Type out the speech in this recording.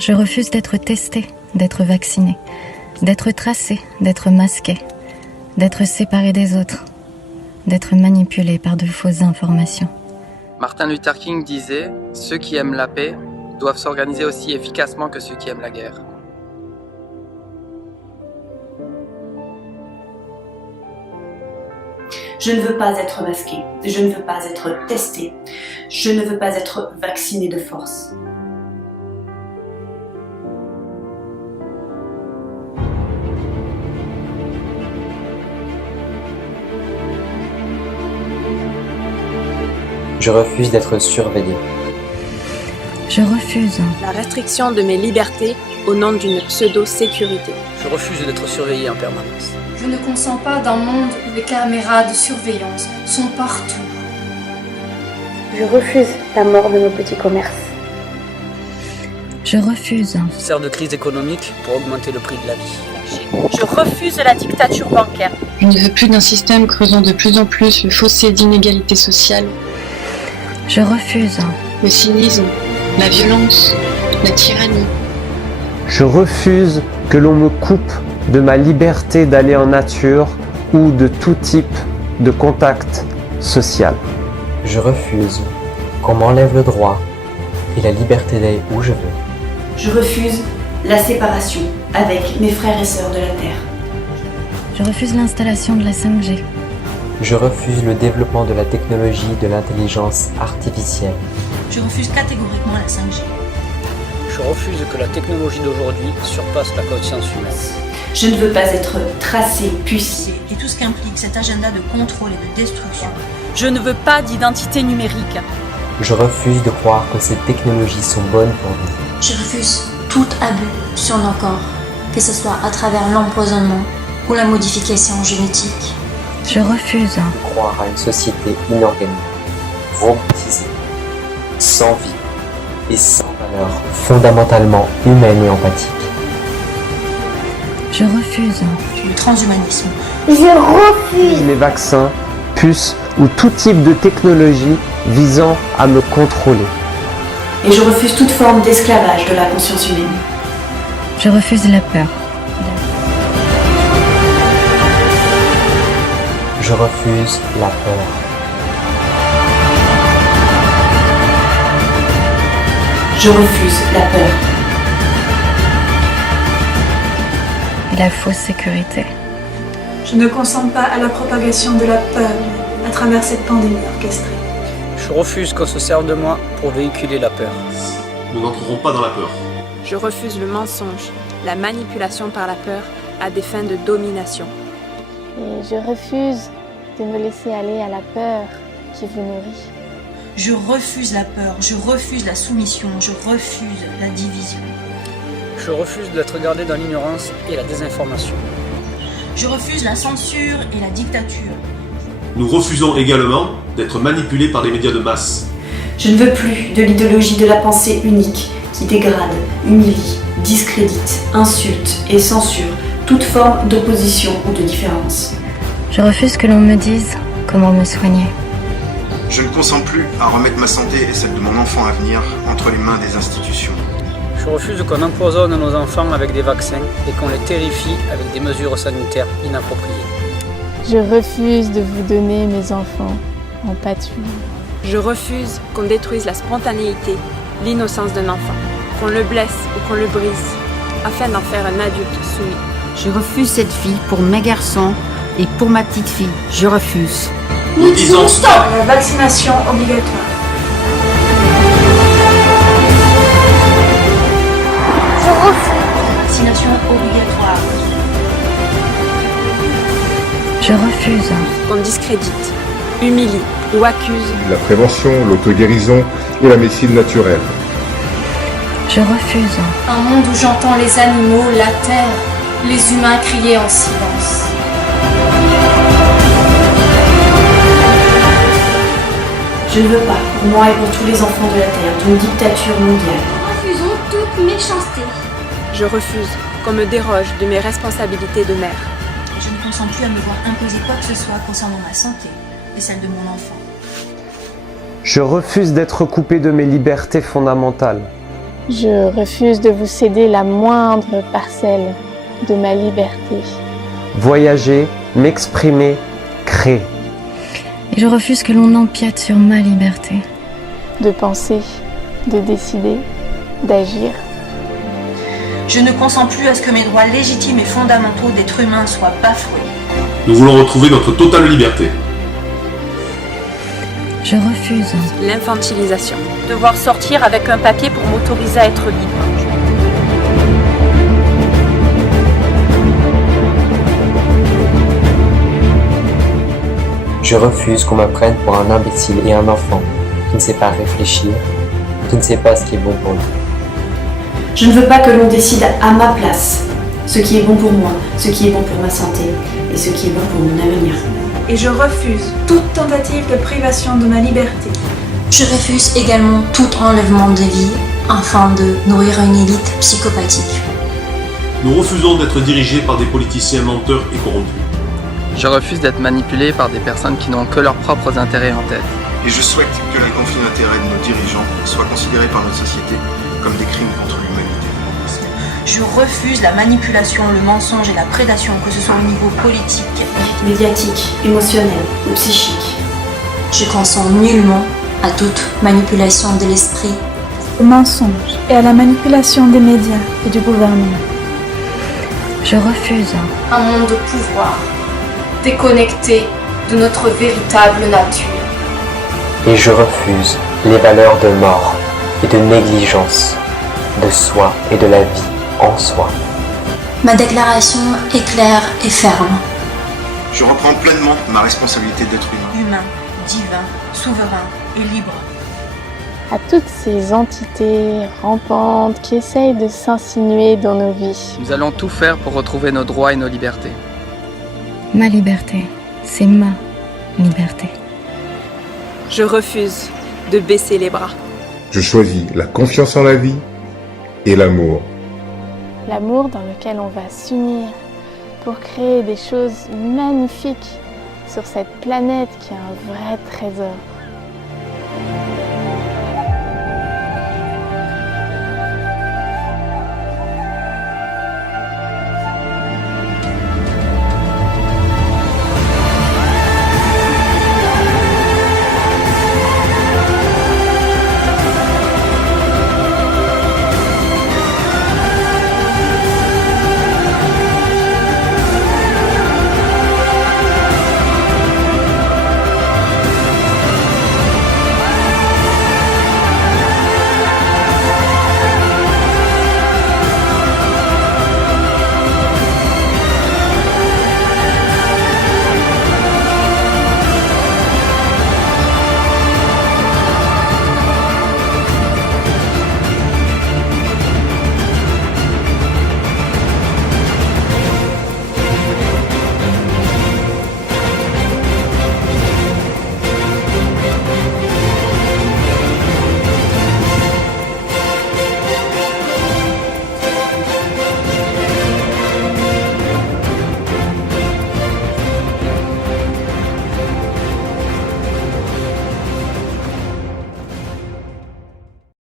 Je refuse d'être testé, d'être vacciné, d'être tracé, d'être masqué, d'être séparé des autres, d'être manipulé par de fausses informations. Martin Luther King disait « Ceux qui aiment la paix doivent s'organiser aussi efficacement que ceux qui aiment la guerre ». Je ne veux pas être masqué, je ne veux pas être testé, je ne veux pas être vacciné de force. Je refuse d'être surveillé. Je refuse la restriction de mes libertés au nom d'une pseudo-sécurité. Je refuse d'être surveillé en permanence. Je ne consens pas d'un monde où les caméras de surveillance sont partout. Je refuse la mort de nos petits commerces. Je refuse. Se sert de crise économique pour augmenter le prix de la vie. Je refuse la dictature bancaire. Je ne veux plus d'un système creusant de plus en plus le fossé d'inégalité sociale. Je refuse. Le cynisme, la violence, la tyrannie. Je refuse que l'on me coupe de ma liberté d'aller en nature ou de tout type de contact social. Je refuse qu'on m'enlève le droit et la liberté d'aller où je veux. Je refuse la séparation avec mes frères et sœurs de la Terre. Je refuse l'installation de la 5G. Je refuse le développement de la technologie de l'intelligence artificielle. Je refuse catégoriquement la 5G. Je refuse que la technologie d'aujourd'hui surpasse la conscience humaine. Je ne veux pas être tracé, pucé. Et tout ce qu'implique cet agenda de contrôle et de destruction. Je ne veux pas d'identité numérique. Je refuse de croire que ces technologies sont bonnes pour nous. Je refuse tout abus sur nos corps, que ce soit à travers l'empoisonnement ou la modification génétique. Je refuse de croire à une société inorganique, robotisée, sans vie et sans valeur, fondamentalement humaine et empathique. Je refuse le transhumanisme. Je refuse les vaccins, puces ou tout type de technologie visant à me contrôler. Et je refuse toute forme d'esclavage de la conscience humaine. Je refuse la peur. Je refuse la peur. Je refuse la peur. Et la fausse sécurité. Je ne consens pas à la propagation de la peur à travers cette pandémie orchestrée. Je refuse qu'on se serve de moi pour véhiculer la peur. Nous n'entrerons pas dans la peur. Je refuse le mensonge, la manipulation par la peur à des fins de domination. Et je refuse de me laisser aller à la peur qui vous nourrit. Je refuse la peur, je refuse la soumission, je refuse la division. Je refuse d'être gardé dans l'ignorance et la désinformation. Je refuse la censure et la dictature. Nous refusons également d'être manipulés par les médias de masse. Je ne veux plus de l'idéologie de la pensée unique qui dégrade, humilie, discrédite, insulte et censure toute forme d'opposition ou de différence. Je refuse que l'on me dise comment me soigner. Je ne consens plus à remettre ma santé et celle de mon enfant à venir entre les mains des institutions. Je refuse qu'on empoisonne nos enfants avec des vaccins et qu'on les terrifie avec des mesures sanitaires inappropriées. Je refuse de vous donner mes enfants en pâture. Je refuse qu'on détruise la spontanéité, l'innocence d'un enfant, qu'on le blesse ou qu'on le brise, afin d'en faire un adulte soumis. Je refuse cette vie pour mes garçons et pour ma petite fille. Je refuse. Nous disons stop à la vaccination obligatoire. Je refuse. Vaccination obligatoire. Je refuse qu'on discrédite, humilie ou accuse la prévention, l'auto-guérison et la médecine naturelle. Je refuse un monde où j'entends les animaux, la terre, les humains crier en silence. Je ne veux pas, pour moi et pour tous les enfants de la Terre, d'une dictature mondiale. Nous refusons toute méchanceté. Je refuse qu'on me déroge de mes responsabilités de mère. Je ne consens plus à me voir imposer quoi que ce soit concernant ma santé et celle de mon enfant. Je refuse d'être coupé de mes libertés fondamentales. Je refuse de vous céder la moindre parcelle de ma liberté. Voyager, m'exprimer, créer. Et je refuse que l'on empiète sur ma liberté. De penser, de décider, d'agir. Je ne consens plus à ce que mes droits légitimes et fondamentaux d'être humain soient bafoués. Nous voulons retrouver notre totale liberté. Je refuse l'infantilisation. Devoir sortir avec un papier pour m'autoriser à être libre. Je refuse qu'on me prenne pour un imbécile et un enfant qui ne sait pas réfléchir, qui ne sait pas ce qui est bon pour lui. Je ne veux pas que l'on décide à ma place ce qui est bon pour moi, ce qui est bon pour ma santé et ce qui est bon pour mon avenir. Et je refuse toute tentative de privation de ma liberté. Je refuse également tout enlèvement de vie afin de nourrir une élite psychopathique. Nous refusons d'être dirigés par des politiciens menteurs et corrompus. Je refuse d'être manipulé par des personnes qui n'ont que leurs propres intérêts en tête. Et je souhaite que les conflits d'intérêts de nos dirigeants soient considérés par notre société comme des crimes contre l'humanité. Je refuse la manipulation, le mensonge et la prédation, que ce soit au niveau politique, médiatique, émotionnel ou psychique. Je consens nullement à toute manipulation de l'esprit, au mensonge et à la manipulation des médias et du gouvernement. Je refuse un monde de pouvoir, déconnecté de notre véritable nature. Et je refuse les valeurs de mort et de négligence, de soi et de la vie en soi. Ma déclaration est claire et ferme. Je reprends pleinement ma responsabilité d'être humain. Humain, divin, souverain et libre. À toutes ces entités rampantes qui essayent de s'insinuer dans nos vies. Nous allons tout faire pour retrouver nos droits et nos libertés. Ma liberté, c'est ma liberté. Je refuse de baisser les bras. Je choisis la confiance en la vie et l'amour. L'amour dans lequel on va s'unir pour créer des choses magnifiques sur cette planète qui est un vrai trésor.